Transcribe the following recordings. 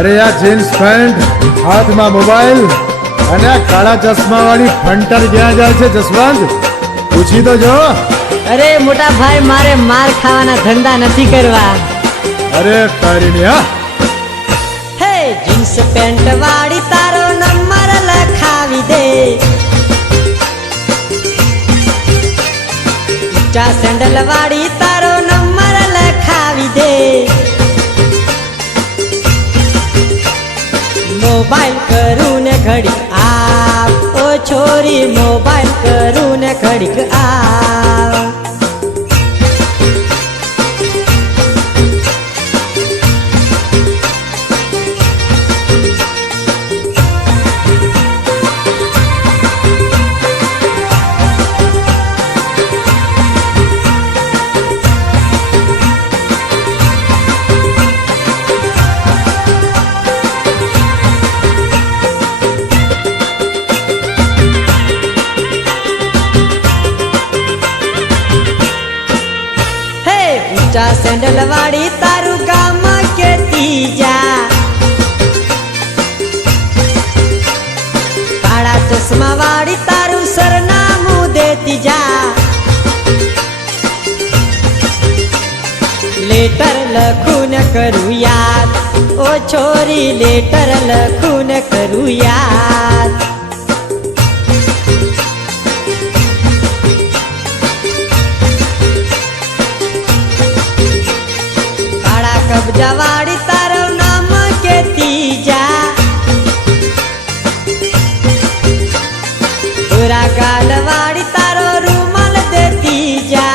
अरे आ jeans pant हाथ में मोबाइल અને આ કાળા ચશ્મા વાળી ફંટર ક્યાં જાય છે જસવંત પૂછી તો જો। અરે મોટા ભાઈ મારે માર ખાવાના ધંધા નથી કરવા। અરે તારીની હા હે જીન્સ પેન્ટ વાળી તારો નંબર લખાવી દે, ઊંચા સેન્ડલ વાળી તારો નંબર લખાવી દે, मोबाइल करू ने घड़ी आप ओ छोरी मोबाइल करू ने घड़ी आप। ऊंचा सेंडल वाड़ी तारू गाम के तीजा, काला चश्मा वाड़ी तारू सरनामू देती जा, लेटर लखू न करू याद ओ छोरी लेटर लखू न करू याद। कब्जा वाड़ी तारो नाम के तीजा, पूरा गाल वाड़ी तारो रूमाल देती जा,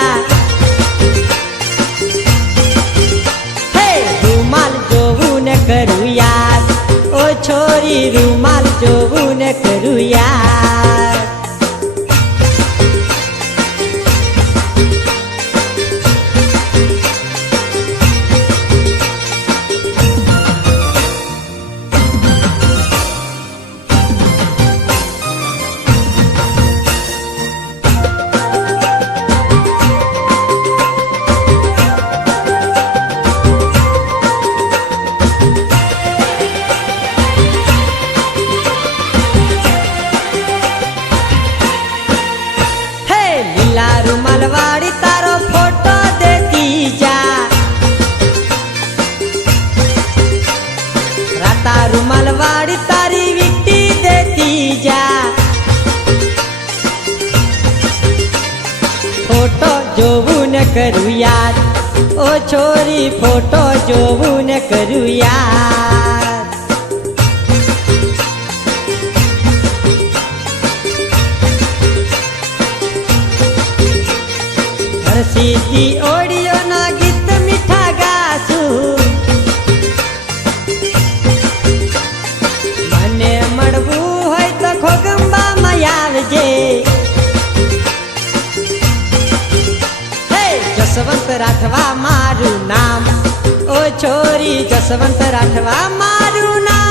हे रूमाल जोवू न करू याद ओ छोरी रूमाल जोवू न करू याद। रूमाल वाड़ी तारो फोटो देती जा, राता रूमाल वाड़ी तारी विक्टी देती जा, फोटो जोवू न करू याद ओ छोरी फोटो जोवू न करू याद। सीधी ओडियो ना गीत मीठा गासू, मने मळवू होय तो खोगंबा मयावजे, हे जसवंत राठवा मारू नाम ओ छोरी जसवंत राठवा मारू नाम।